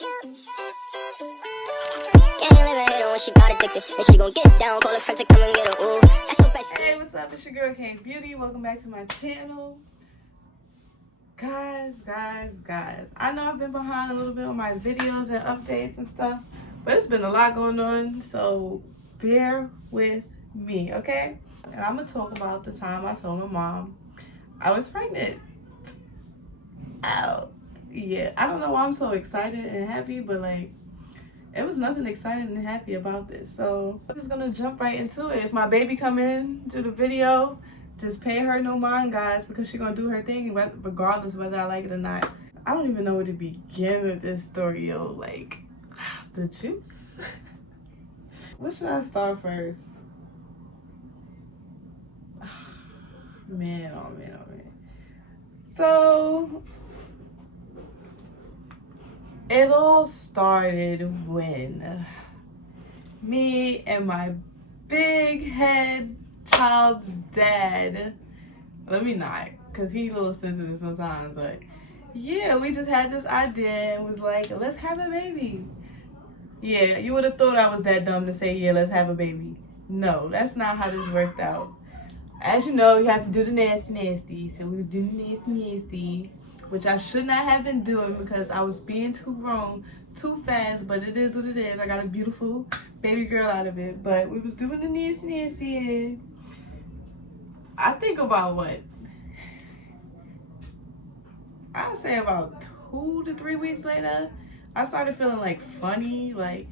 Can't live in hate when she got addicted. And she gon' get down, call her friends to come and get her. Ooh, that's her best. Hey, what's up? It's your girl K Beauty. Welcome back to my channel. Guys, I know I've been behind a little bit on my videos and updates and stuff, but it's been a lot going on, so bear with me, okay? And I'm gonna talk about the time I told my mom I was pregnant. Ow. Yeah, I don't know why I'm so excited and happy, but like, it was nothing exciting and happy about this. So I'm just gonna jump right into it. If my baby come in to the video, just pay her no mind, guys, because she's gonna do her thing regardless whether I like it or not. I don't even know where to begin with this story, yo. Like, the juice. Where should I start first? Man, oh man. So it all started when me and my big head child's dad, let me not, because he a little sensitive sometimes, but yeah, we just had this idea and was like, let's have a baby. Yeah, you would have thought I was that dumb to say, yeah, let's have a baby. No, that's not how this worked out. As you know, you have to do the nasty, so we were doing nasty, which I should not have been doing because I was being too grown too fast, but it is what it is. I got a beautiful baby girl out of it, but we was doing the nasty, and I think about what? I'd say about 2 to 3 weeks later, I started feeling like funny, like,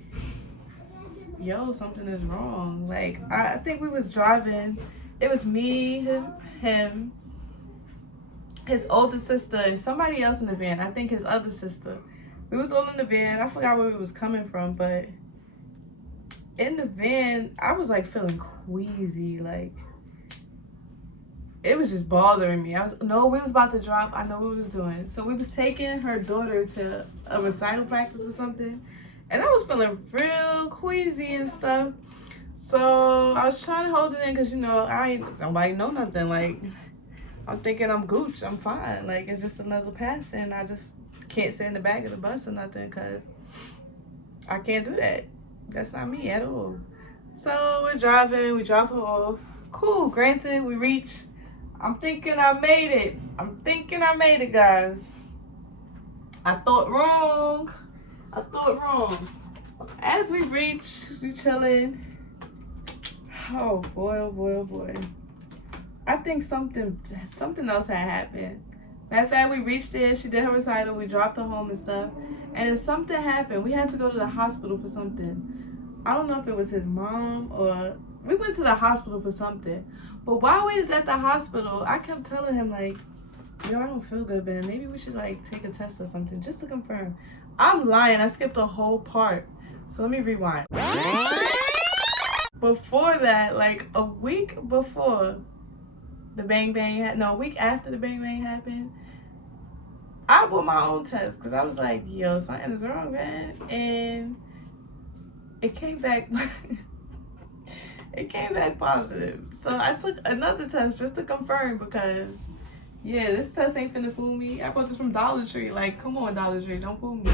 yo, something is wrong. Like, I think we was driving. It was me, him, his older sister, and somebody else in the van. I think his other sister. We was all in the van. I forgot where we was coming from, but in the van, I was like feeling queasy. Like, it was just bothering me. We was about to drop. I know what we was doing. So we was taking her daughter to a recital practice or something, and I was feeling real queasy and stuff. So I was trying to hold it in because, you know, nobody know nothing. Like, I'm thinking I'm Gooch. I'm fine. Like, it's just another passing. I just can't sit in the back of the bus or nothing because I can't do that. That's not me at all. So we're driving. We drop her off. Cool. Granted, we reach. I'm thinking I made it, guys. I thought wrong. As we reach, we chilling. Oh boy. I think something else had happened. Matter of fact, we reached there, she did her recital, we dropped her home and stuff. And then something happened. We had to go to the hospital for something. I don't know if it was his mom or we went to the hospital for something. But while we was at the hospital, I kept telling him like, yo, I don't feel good, man. Maybe we should like take a test or something just to confirm. I'm lying, I skipped a whole part. So let me rewind. Before that, like a week before the a week after the bang bang happened, I bought my own test because I was like, yo, something is wrong, man. And it came back positive. So I took another test just to confirm because, yeah, this test ain't finna fool me. I bought this from Dollar Tree. Like, come on, Dollar Tree, don't fool me.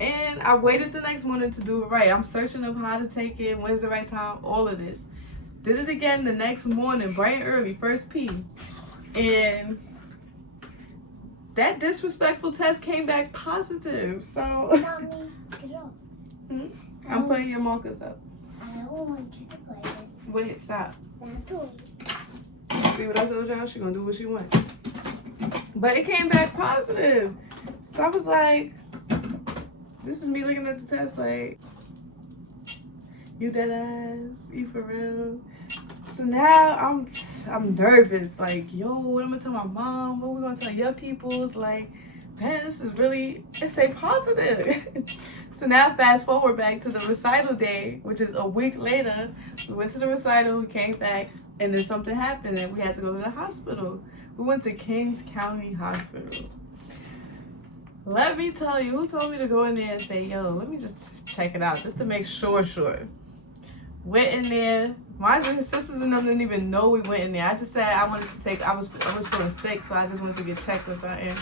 And I waited the next morning to do it right. I'm searching up how to take it, when's the right time, all of this. Did it again the next morning, bright and early, first P. And that disrespectful test came back positive. So Mommy, get up. I'm putting your markers up. I don't want you to play this. Wait, stop. Not toy. See what I told y'all? She gonna do what she wants. But it came back positive. So I was like, this is me looking at the test like, you dead ass, you for real. So now I'm nervous, like, yo, what am I gonna tell my mom? What we gonna tell your peoples? Like, man, this is really, it's a positive. So now fast forward back to the recital day, which is a week later. We went to the recital, we came back, and then something happened and we had to go to the hospital. We went to Kings County Hospital. Let me tell you, who told me to go in there and say, yo, let me just check it out, just to make sure. Went in there. Mind you, his sisters and them didn't even know we went in there. I just said I wanted to take, I was feeling sick, so I just wanted to get checked or something.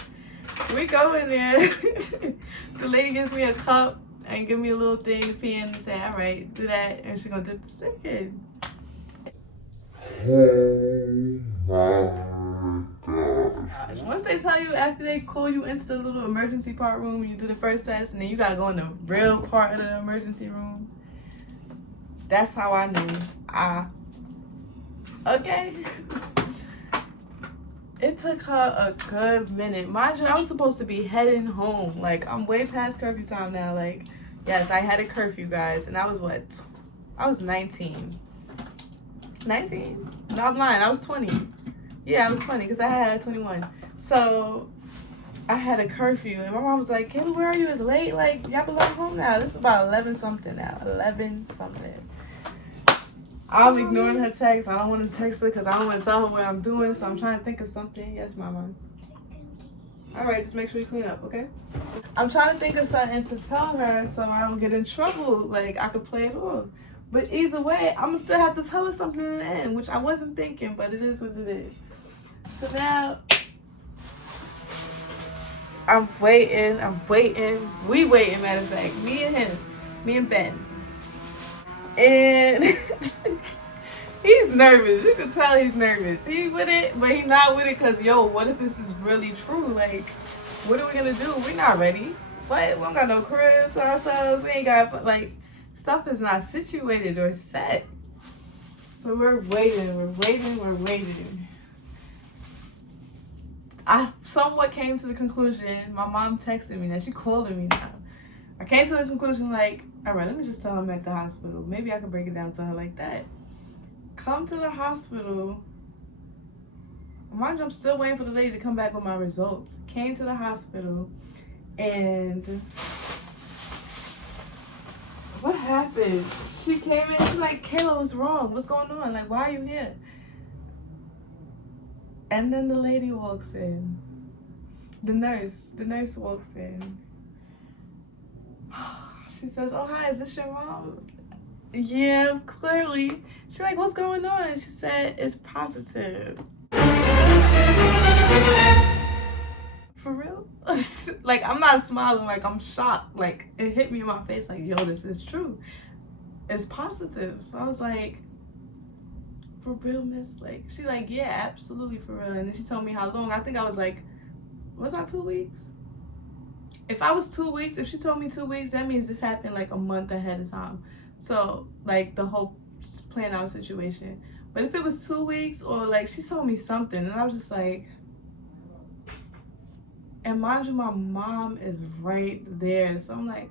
We go in there. The lady gives me a cup and give me a little thing to pee in and say, all right, do that. And she's going to dip the stick in. Once they tell you, after they call you into the little emergency part room, you do the first test, and then you got to go in the real part of the emergency room. That's how I knew. Okay. It took her a good minute. Mind you, I was supposed to be heading home. Like, I'm way past curfew time now. Like, yes, I had a curfew, guys. And I was what? I was 19. 19? No, I'm lying. I was 20. Yeah, I was 20 because I had 21. So, I had a curfew. And my mom was like, Kayla, where are you? It's late. Like, y'all belong home now. This is about 11 something now. 11 something. I'm ignoring her text. I don't want to text her because I don't want to tell her what I'm doing. So I'm trying to think of something. Yes, Mama. All right, just make sure you clean up, okay? I'm trying to think of something to tell her so I don't get in trouble. Like, I could play it off. But either way, I'm going to still have to tell her something in the end, which I wasn't thinking, but it is what it is. So now, I'm waiting. We waiting, matter of fact. Me and him. Me and Ben. And he's nervous. You can tell he's nervous. He with it, but he's not with it because, yo, what if this is really true? Like, what are we going to do? We're not ready. But we don't got no crib to ourselves. We ain't got, like, stuff is not situated or set. So we're waiting. I somewhat came to the conclusion. My mom texted me. Now, she calling me now. I came to the conclusion, like, all right, let me just tell him at the hospital. Maybe I can break it down to her like that. Come to the hospital. Mind you, I'm still waiting for the lady to come back with my results. Came to the hospital, and what happened? She came in, she's like, Kayla, what's wrong? What's going on? Like, why are you here? And then the lady walks in. The nurse walks in. She says, oh, hi, is this your mom? Yeah, clearly. She's like, what's going on? She said, it's positive. For real? Like, I'm not smiling, like, I'm shocked. Like, it hit me in my face, like, yo, this is true. It's positive. So I was like, for real, miss? Like, she's like, yeah, absolutely, for real. And then she told me how long. I think I was like, was I 2 weeks? If I was 2 weeks, if she told me 2 weeks, that means this happened like a month ahead of time. So, like, the whole planned out situation. But if it was 2 weeks or, like, she told me something, and I was just like, and mind you, my mom is right there. So I'm like,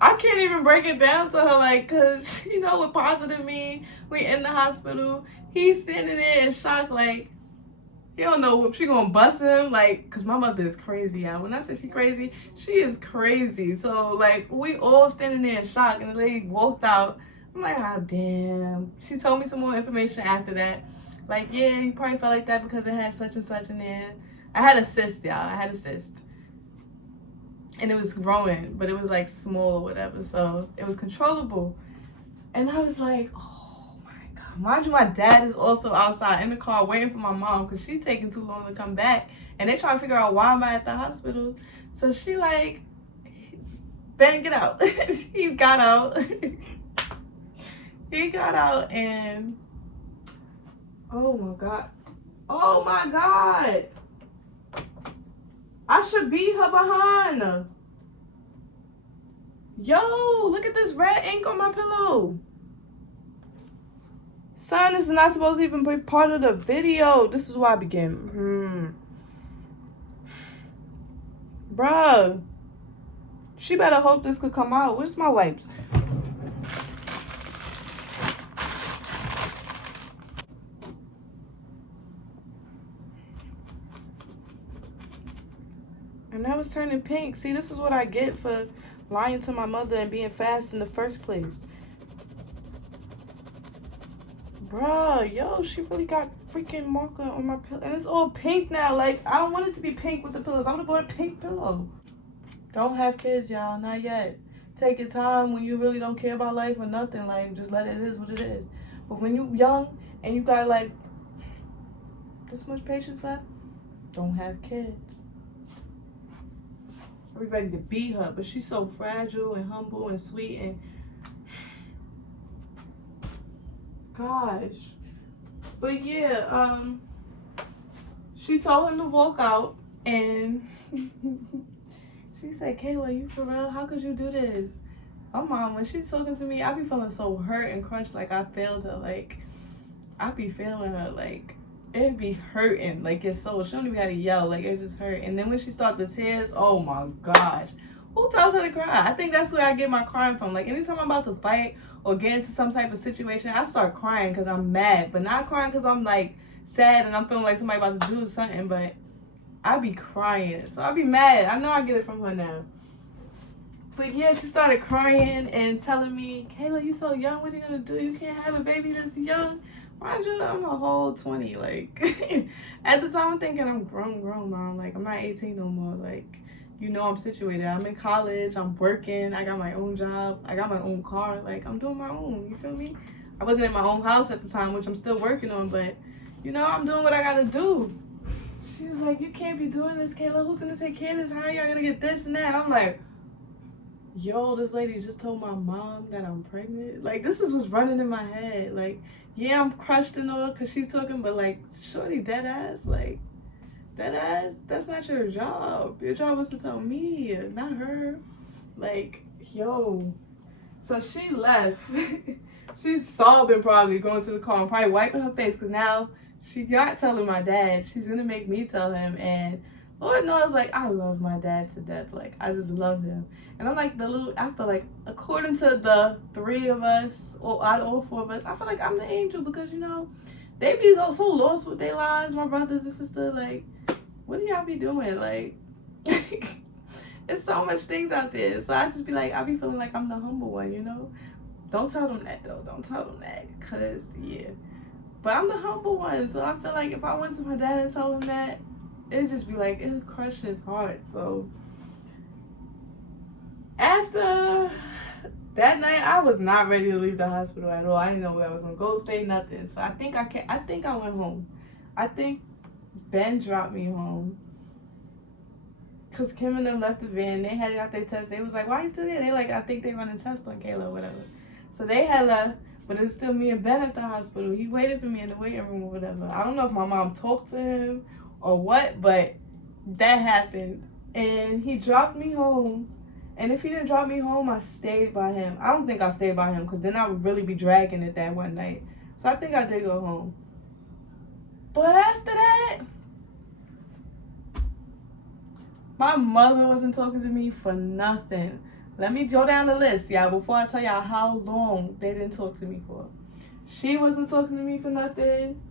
I can't even break it down to her, like, because you know what positive mean? We in the hospital. He's standing there in shock, like, you don't know if she gonna bust him, like, because my mother is crazy, y'all. When I say she crazy, she is crazy. So, like, we all standing there in shock, and the lady walked out. I'm like, oh, damn. She told me some more information after that. Like, yeah, you probably felt like that because it had such and such in there. I had a cyst, y'all. I had a cyst. And it was growing, but it was, like, small or whatever. So, it was controllable. And I was like, oh. Mind you, my dad is also outside in the car waiting for my mom because she's taking too long to come back. And they trying to figure out why am I at the hospital. So she like, Ben, get out. He got out. He got out and, oh my God. Oh my God. I should beat her behind. Yo, look at this red ink on my pillow. Son, this is not supposed to even be part of the video. This is why I begin. Bruh. She better hope this could come out. Where's my wipes? And now it's turning pink. See, this is what I get for lying to my mother and being fast in the first place. Bruh, yo, she really got freaking marker on my pillow. And it's all pink now. Like, I don't want it to be pink with the pillows. I want to bought a pink pillow. Don't have kids, y'all. Not yet. Take your time when you really don't care about life or nothing. Like, just let it is what it is. But when you young and you got, like, this much patience left, don't have kids. I be ready to beat her, but she's so fragile and humble and sweet and gosh. But yeah, she told him to walk out and she said, Kayla, you for real? How could you do this? My mom, when she's talking to me, I be feeling so hurt and crushed, like I failed her. Like, I be feeling her, like, it be hurting, like, your soul. She don't even have to yell, like, it just hurt. And then when she started the tears, oh my gosh. Who tells her to cry? I think that's where I get my crying from. Like, anytime I'm about to fight or get into some type of situation, I start crying because I'm mad. But not crying because I'm, like, sad and I'm feeling like somebody about to do something, but I be crying. So I be mad. I know I get it from her now. But yeah, she started crying and telling me, Kayla, you so young. What are you going to do? You can't have a baby this young. Mind you, I'm a whole 20. Like, at the time, I'm thinking I'm grown, mom. Like, I'm not 18 no more. Like, you know I'm situated. I'm in college. I'm working. I got my own job. I got my own car. Like, I'm doing my own. You feel me? I wasn't in my own house at the time, which I'm still working on. But, you know, I'm doing what I got to do. She was like, you can't be doing this, Kayla. Who's going to take care of this? How are y'all going to get this and that? I'm like, yo, this lady just told my mom that I'm pregnant. Like, this is what's running in my head. Like, yeah, I'm crushed and all because she's talking, but, like, shorty, dead ass, like, dead ass, that's not your job. Your job was to tell me, not her. Like, yo. So she left. She's sobbing probably, going to the car and probably wiping her face because now she not telling my dad. She's going to make me tell him. And Lord knows, like, I love my dad to death. Like, I just love him. And I'm like I feel like, according to the three of us, or out of all four of us, I feel like I'm the angel because, you know, they be so lost with their lives, my brothers and sisters. Like, what do y'all be doing? Like, it's so much things out there. So I just be like, I be feeling like I'm the humble one, you know? Don't tell them that, though. Don't tell them that because, yeah. But I'm the humble one. So I feel like if I went to my dad and told him that, it'd just be like, it crushed his heart. So after that night, I was not ready to leave the hospital at all. I didn't know where I was gonna go, stay, nothing. So I think I went home. I think Ben dropped me home. Cause Kim and them left the van. They had got their test. They was like, why are you still there? They like, I think they run a test on Kayla or whatever. So they had left, but it was still me and Ben at the hospital. He waited for me in the waiting room or whatever. I don't know if my mom talked to him or what, but that happened. And he dropped me home. And if he didn't drop me home, I stayed by him. I don't think I stayed by him because then I would really be dragging it that one night. So I think I did go home. But after that, my mother wasn't talking to me for nothing. Let me go down the list, y'all, before I tell y'all how long they didn't talk to me for. She wasn't talking to me for nothing.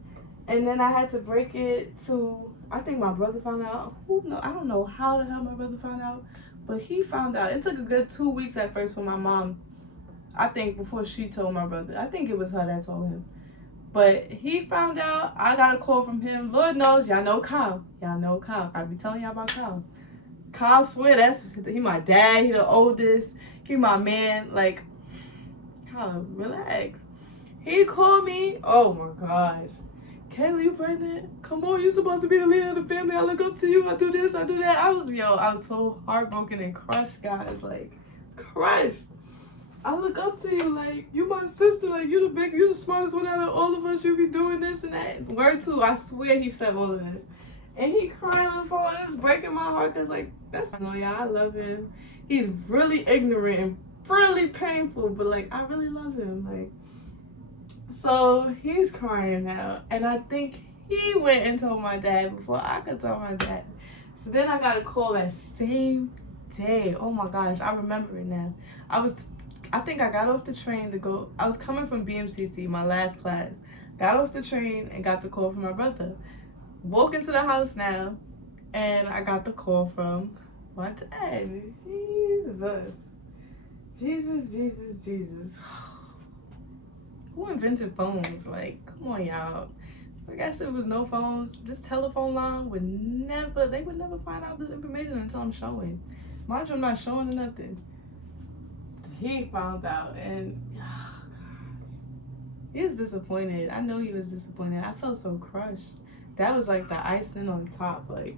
And then I had to break it to, I think my brother found out. I don't know how the hell my brother found out. But he found out. It took a good 2 weeks at first for my mom. I think before she told my brother. I think it was her that told him. But he found out. I got a call from him. Lord knows, y'all know Kyle. Y'all know Kyle. I be telling y'all about Kyle. Kyle swear he my dad. He the oldest. He my man. Like, Kyle, relax. He called me. Oh my gosh. Kayla, you pregnant? Come on, you supposed to be the leader of the family. I look up to you. I do this, I do that. I was so heartbroken and crushed, guys. Like, crushed. I look up to you, like, you my sister. Like, you the smartest one out of all of us. You be doing this and that. Word two, I swear he said all of this. And he crying on the phone. It's breaking my heart because, like, that's, I know, y'all, I love him. He's really ignorant and really painful, but, like, I really love him. Like, so he's crying now, and I think he went and told my dad before I could tell my dad. So then I got a call that same day. Oh my gosh, I remember it now. I think I got off the train to go. I was coming from BMCC, my last class. Got off the train and got the call from my brother. Woke into the house now, and I got the call from my dad. Jesus. Who invented phones? Like, come on, y'all. I guess there was no phones. This telephone line they would never find out this information until I'm showing. Mind you, I'm not showing nothing. He found out, and oh gosh, he was disappointed. I know he was disappointed. I felt so crushed that was like the icing on top. Like,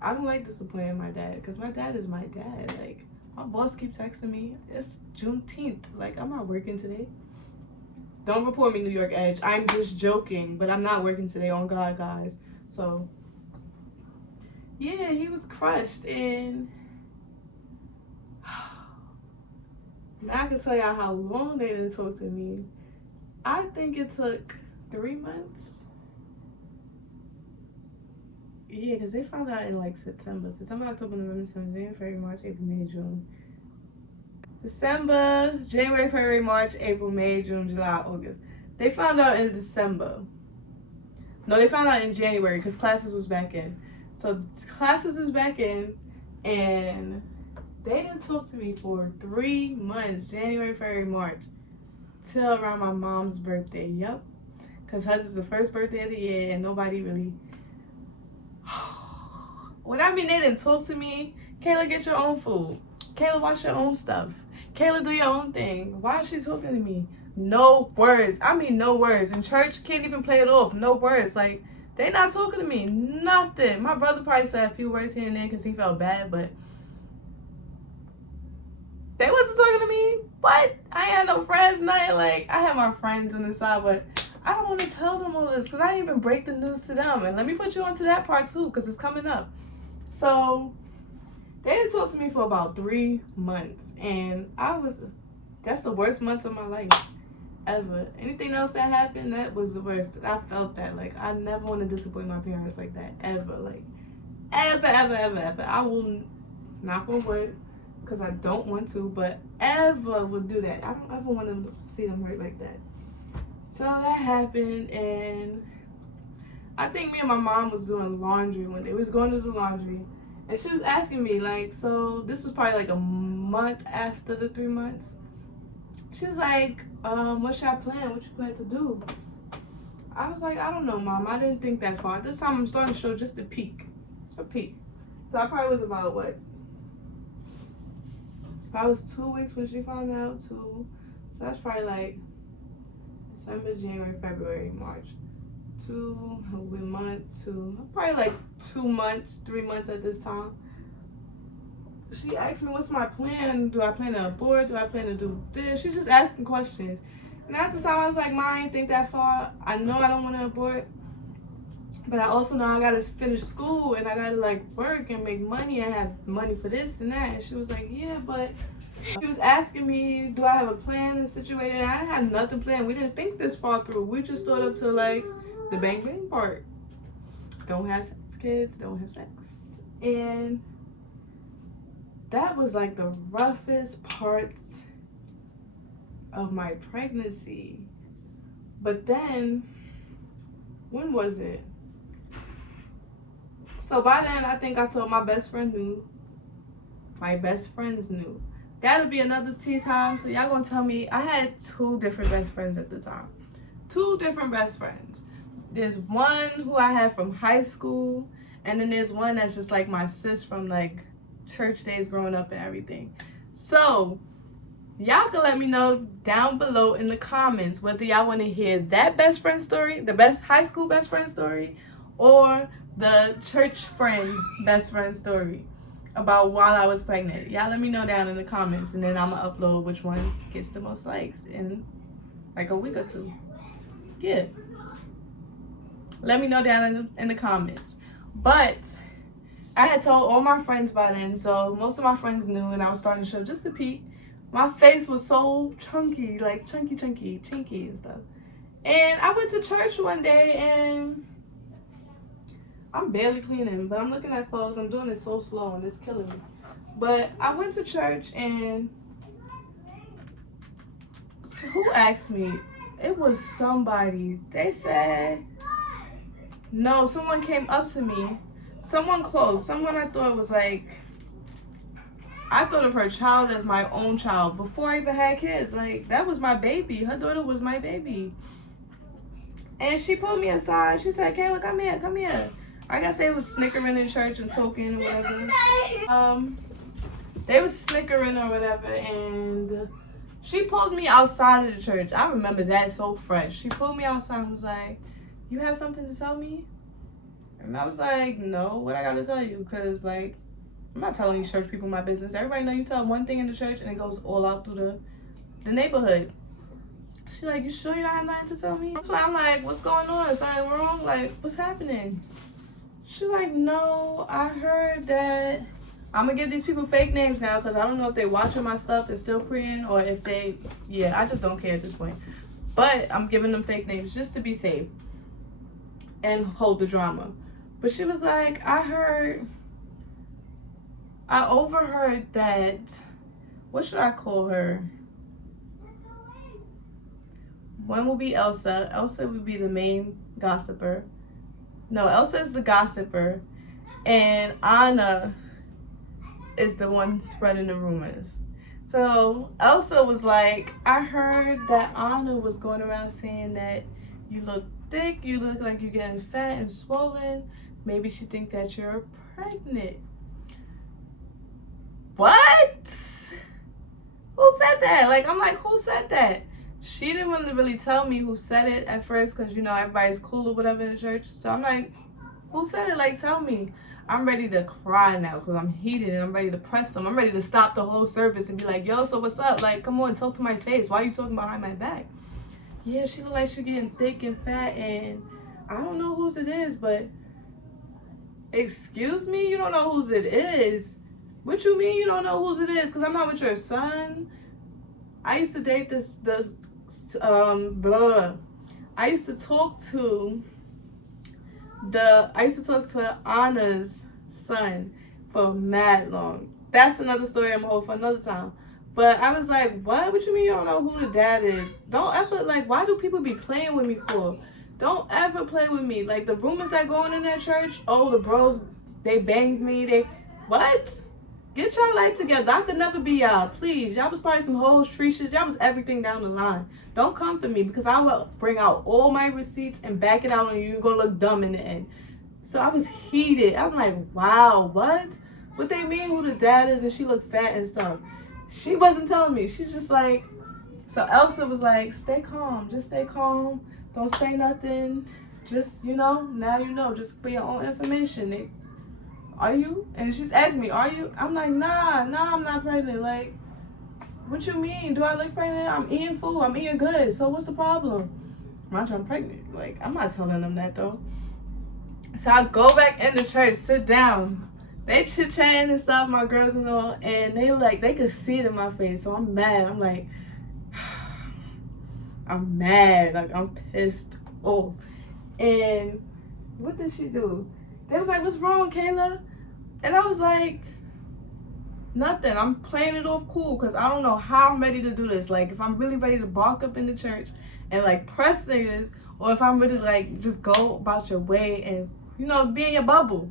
I don't like disappointing my dad because my dad is my dad. Like, my boss keeps texting me, it's Juneteenth. Like, I'm not working today. Don't report me, New York Edge. I'm just joking, but I'm not working today, on God, guys. So, yeah, he was crushed. And now I can tell y'all how long they didn't talk to me. I think it took 3 months. Yeah, because they found out in like September, October, November, December, January, February, March, April, May, June. December, January, February, March, April, May, June, July, August. They found out in December. No, they found out in January because classes was back in. So classes is back in, and they didn't talk to me for 3 months, January, February, March, till around my mom's birthday. Yep, because hers is the first birthday of the year, and nobody really. When I mean they didn't talk to me, Kayla, get your own food. Kayla, wash your own stuff. Kayla, do your own thing. Why is she talking to me? No words. I mean, no words. In church, can't even play it off. No words. Like, they not talking to me. Nothing. My brother probably said a few words here and there because he felt bad, but they wasn't talking to me. What? I ain't had no friends, nothing. Like, I had my friends on the side, but I don't want to tell them all this because I didn't even break the news to them. And let me put you onto that part too because it's coming up. So, they didn't talk to me for about 3 months. And that's the worst months of my life ever. Anything else that happened, that was the worst. I felt that. Like, I never want to disappoint my parents like that. Ever. Like, ever. I will knock on wood because I don't want to, but ever would do that. I don't ever want to see them hurt like that. So that happened, and I think me and my mom was doing laundry one day. We was going to do laundry, and she was asking me, like, so this was probably like a month after the 3 months. She was like, what's your plan? What you plan to do? I was like, I don't know, Mom. I didn't think that far. This time I'm starting to show just a peek. So I probably was about, what? I was 2 weeks when she found out, too. So that's probably like December, January, February, March. 2 months, probably like 2 months, 3 months at this time. She asked me, what's my plan? Do I plan to abort? Do I plan to do this? She's just asking questions. And at the time, I was like, Mom, I ain't think that far. I know I don't want to abort. But I also know I got to finish school and I got to, like, work and make money and have money for this and that. And she was like, yeah, but she was asking me, do I have a plan and situated? And I didn't have nothing planned. We didn't think this far through. We just thought up to, like, the bang bang part. Don't have sex, kids. Don't have sex. And that was like the roughest parts of my pregnancy. But then, when was it? So by then, I think I told my best friend knew. My best friends knew. That'll be another tea time. So y'all gonna tell me, I had 2 different best friends at the time. 2 different best friends. There's one who I had from high school. And then there's one that's just like my sis from like church days growing up and everything. So y'all can let me know down below in the comments whether y'all want to hear that best friend story, the best high school best friend story, or the church friend best friend story about while I was pregnant. Y'all let me know down in the comments, and then I'm gonna upload which one gets the most likes in like a week or 2. Yeah, let me know down in the comments. But I had told all my friends by then, so most of my friends knew, and I was starting to show just a peek. My face was so chunky, like chinky and stuff. And I went to church one day, and I'm barely cleaning, but I'm looking at clothes. I'm doing it so slow, and it's killing me. But I went to church, and who asked me? It was somebody. They said, no, someone came up to me. Someone close. Someone I thought was like, I thought of her child as my own child before I even had kids. Like, that was my baby. Her daughter was my baby. And she pulled me aside. She said, Kayla, come here. I guess they was snickering in church and talking or whatever. They was snickering or whatever, and she pulled me outside of the church. I remember that so fresh. She pulled me outside and was like, you have something to tell me? And I was like, no, what I gotta tell you? Because, like, I'm not telling these church people my business. Everybody know you tell one thing in the church and it goes all out through the neighborhood. She's like, you sure you don't have nothing to tell me? That's why I'm like, what's going on? Is something wrong? Like, what's happening? She's like, no, I heard that I'm gonna give these people fake names now because I don't know if they watching my stuff and still praying or if they, I just don't care at this point. But I'm giving them fake names just to be safe and hold the drama. But she was like, I overheard that, what should I call her? One will be Elsa. Elsa would be the main gossiper. No, Elsa is the gossiper. And Anna is the one spreading the rumors. So Elsa was like, I heard that Anna was going around saying that you look thick, you look like you're getting fat and swollen. Maybe she think that you're pregnant. What? Who said that? Like, I'm like, who said that? She didn't want to really tell me who said it at first because, you know, everybody's cool or whatever in the church. So I'm like, who said it? Like, tell me. I'm ready to cry now because I'm heated and I'm ready to press them. I'm ready to stop the whole service and be like, yo, so what's up? Like, come on, talk to my face. Why are you talking behind my back? Yeah, she look like she's getting thick and fat and I don't know whose it is, but excuse me? You don't know whose it is? What you mean you don't know whose it is? Because I'm not with your son. I used to date I used to talk to Anna's son for mad long. That's another story I'm gonna hold for another time. But I was like, what? What you mean you don't know who the dad is? Don't ever, like, why do people be playing with me for? Don't ever play with me. Like, the rumors that go on in that church, oh, the bros, they banged me, what? Get your life together. I could never be y'all. Please. Y'all was probably some hoes, treaches. Y'all was everything down the line. Don't come for me because I will bring out all my receipts and back it out on you. You're going to look dumb in the end. So I was heated. I'm like, wow, what? What they mean who the dad is and she looked fat and stuff. She wasn't telling me. She's just like, so Elsa was like, stay calm. Just stay calm. Don't say nothing. Just, you know, now you know. Just for your own information. Are you? And she's asking me, are you? I'm like, nah, I'm not pregnant. Like, what you mean? Do I look pregnant? I'm eating food. I'm eating good. So what's the problem? I'm pregnant. Like, I'm not telling them that, though. So I go back in the church, sit down. They chit-chatting and stuff, my girls and all. And they could see it in my face. So I'm mad. I'm like, I'm mad. Like, I'm pissed off. And what did she do? They was like, what's wrong, Kayla? And I was like, nothing. I'm playing it off cool because I don't know how I'm ready to do this. Like, if I'm really ready to bark up in the church and, like, press niggas, or if I'm ready to, like, just go about your way and, you know, be in your bubble.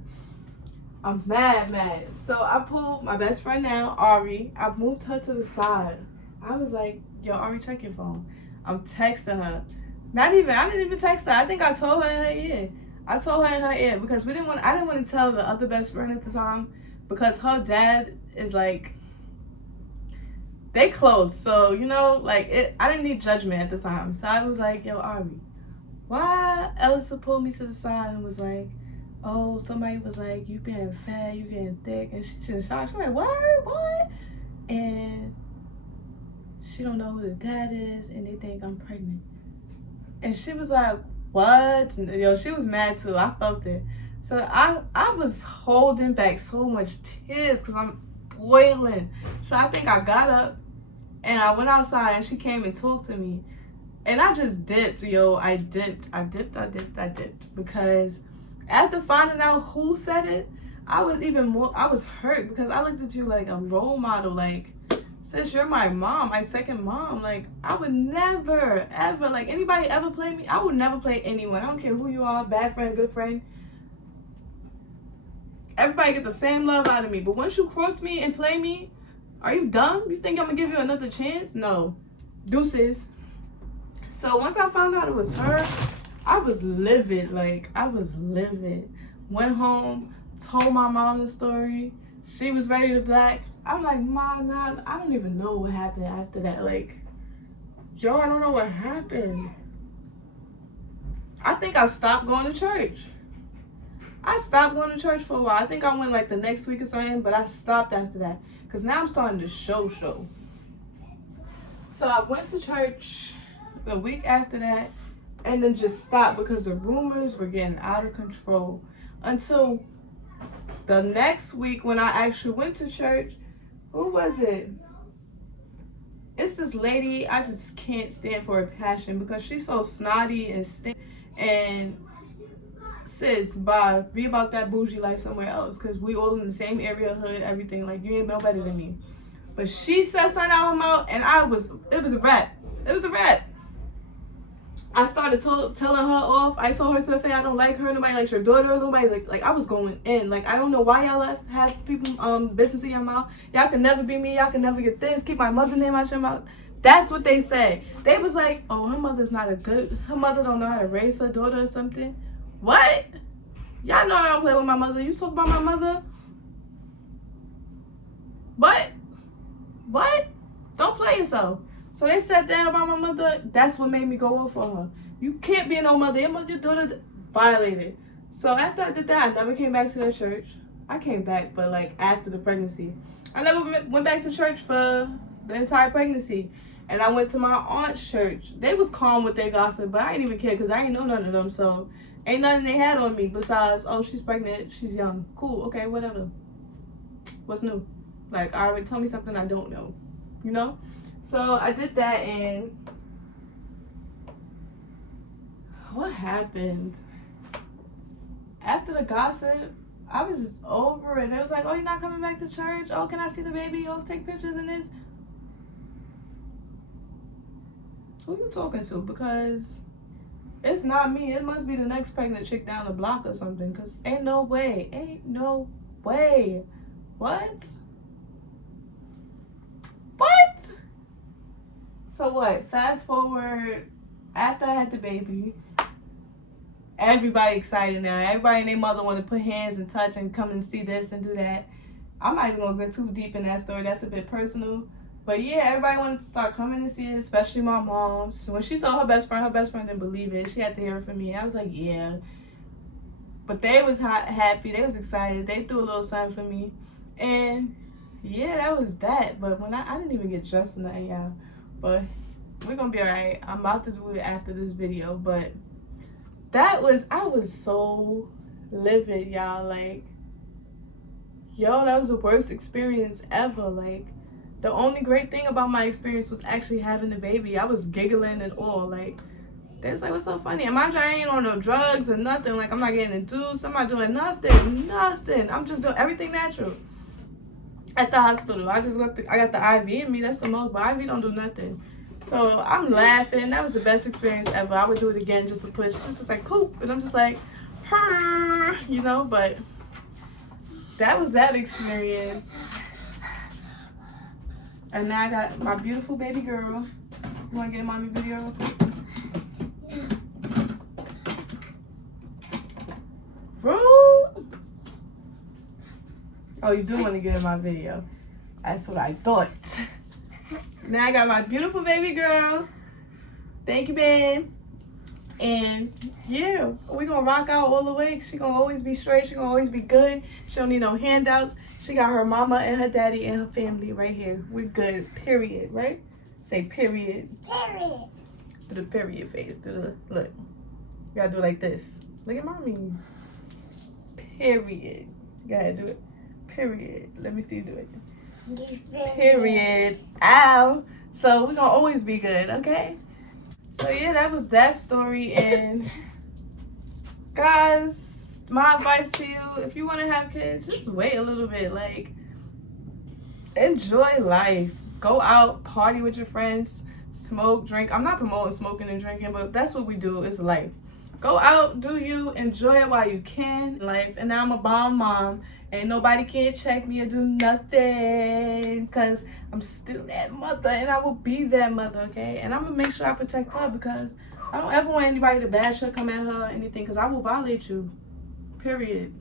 I'm mad. So I pulled my best friend now, Ari. I moved her to the side. I was like, yo, Ari, check your phone. I'm texting her. I didn't even text her. I think I told her in her ear. I told her in her ear because I didn't want to tell the other best friend at the time because her dad is like, they close. So, you know, like, I didn't need judgment at the time. So I was like, yo, Ari, why Elsa pulled me to the side and was like, oh, somebody was like, you being fat, you getting thick. And she just shocked. She's like, what? And she don't know who the dad is and they think I'm pregnant. And she was like, what? Yo, she was mad too. I felt it. So I was holding back so much tears because I'm boiling. So I think I got up and I went outside and she came and talked to me. And I just dipped, yo. I dipped. Because after finding out who said it, I was hurt because I looked at you like a role model. Like, sis, you're my mom, my second mom. Like, I would never, ever, like, anybody ever play me? I would never play anyone. I don't care who you are, bad friend, good friend. Everybody get the same love out of me. But once you cross me and play me, are you dumb? You think I'm going to give you another chance? No. Deuces. So once I found out it was her, I was livid. Like, I was livid. Went home, told my mom the story. She was ready to black. I'm like, Mom, nah, I don't even know what happened after that. Like, yo, I don't know what happened. I think I stopped going to church. I stopped going to church for a while. I think I went like the next week or something, but I stopped after that. Because now I'm starting to show. So I went to church the week after that and then just stopped because the rumors were getting out of control. Until the next week when I actually went to church. Who was it? It's this lady I just can't stand for her passion because she's so snotty and and sis, bye, be about that bougie life somewhere else because we all in the same area, hood, everything. Like, you ain't no better than me. But she said something out her mouth and it was a wrap. It was a wrap. I started telling her off. I told her to the face I don't like her. Nobody likes her daughter. Nobody like I was going in. Like, I don't know why y'all have people business in your mouth. Y'all can never be me. Y'all can never get this. Keep my mother's name out your mouth. That's what they say. They was like, oh, her mother don't know how to raise her daughter or something. What? Y'all know I don't play with my mother. You talk about my mother? What? Don't play yourself. So they said that about my mother. That's what made me go off on her. You can't be no mother. Your daughter violated. So after I did that, I never came back to that church. I came back, but like after the pregnancy. I never went back to church for the entire pregnancy. And I went to my aunt's church. They was calm with their gossip, but I didn't even care because I ain't know none of them. So ain't nothing they had on me besides, oh, she's pregnant, she's young. Cool, okay, whatever. What's new? Like, already tell me something I don't know, you know? So I did that, and what happened? After the gossip, I was just over it. They was like, oh, you're not coming back to church? Oh, can I see the baby? Oh, take pictures and this. Who you talking to? Because it's not me. It must be the next pregnant chick down the block or something. Because ain't no way. Ain't no way. What? What? So what? Fast forward. After I had the baby, everybody excited now. Everybody and their mother want to put hands and touch and come and see this and do that. I'm not even going to go too deep in that story. That's a bit personal. But yeah, everybody wanted to start coming to see it, especially my mom. So when she told her best friend didn't believe it. She had to hear it from me. I was like, yeah. But they was happy. They was excited. They threw a little something for me. And yeah, that was that. But when I didn't even get dressed in that, y'all. But we're going to be all right. I'm about to do it after this video. But I was so livid, y'all. Like, yo, that was the worst experience ever. Like, the only great thing about my experience was actually having the baby. I was giggling and all. Like, they was like, what's so funny? And mind you, I ain't on no drugs or nothing. Like, I'm not getting induced. I'm not doing nothing. I'm just doing everything natural. At the hospital, I got the IV in me. That's the most, but IV don't do nothing. So I'm laughing. That was the best experience ever. I would do it again just to push. Just like poop, and I'm just like, you know. But that was that experience. And now I got my beautiful baby girl. You want to get a mommy video real quick? Fruit. Oh, you do want to get in my video. That's what I thought. Now I got my beautiful baby girl. Thank you, babe. And yeah, we're going to rock out all the way. She going to always be straight. She going to always be good. She don't need no handouts. She got her mama and her daddy and her family right here. We're good, period, right? Say period. Period. Do the period face. Do the, look. You gotta do it like this. Look at mommy. Period. You gotta do it. Period. Let me see you do it. Period. Ow. So we're gonna always be good, okay? So yeah, that was that story. And guys, my advice to you, if you want to have kids, just wait a little bit. Like, enjoy life. Go out, party with your friends, smoke, drink. I'm not promoting smoking and drinking, but that's what we do. It's life. Go out, do you, enjoy it while you can. Life. And now I'm a bomb mom. Ain't nobody can check me or do nothing, because I'm still that mother, and I will be that mother, okay? And I'm going to make sure I protect her, because I don't ever want anybody to bash her, come at her, or anything, because I will violate you. Period.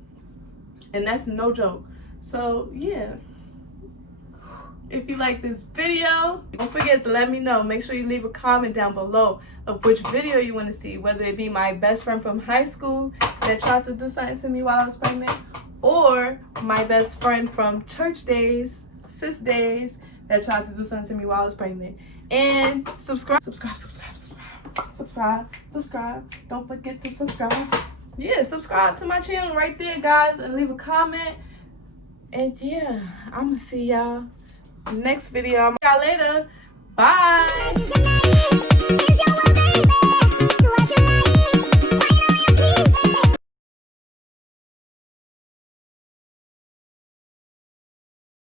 And that's no joke. So yeah, if you like this video. Don't forget to let me know. Make sure you leave a comment down below of which video you want to see, whether it be my best friend from high school that tried to do something to me while I was pregnant, or my best friend from church days, sis days, that tried to do something to me while I was pregnant. And subscribe. Don't forget to subscribe. Yeah, subscribe to my channel right there, guys, and leave a comment. And yeah, I'm gonna see y'all next video. I'll see y'all later. Bye.